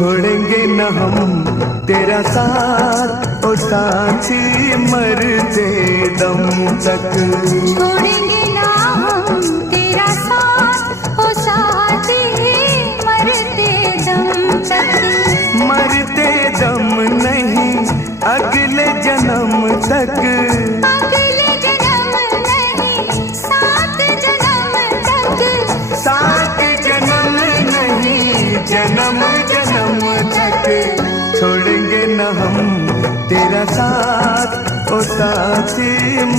छोड़ेंगे न हम तेरा साथ ओ साथी, मरते दम तक। छोड़ेंगे ना हम तेरा साथ ओ साथी, मरते दम तक। मरते दम नहीं अगले जन्म तक, अगले जन्म नहीं सात जन्म तक। सात जन्म नहीं जन्म जन्म तक। छोड़ेंगे न हम तेरा साथ ओ साथी।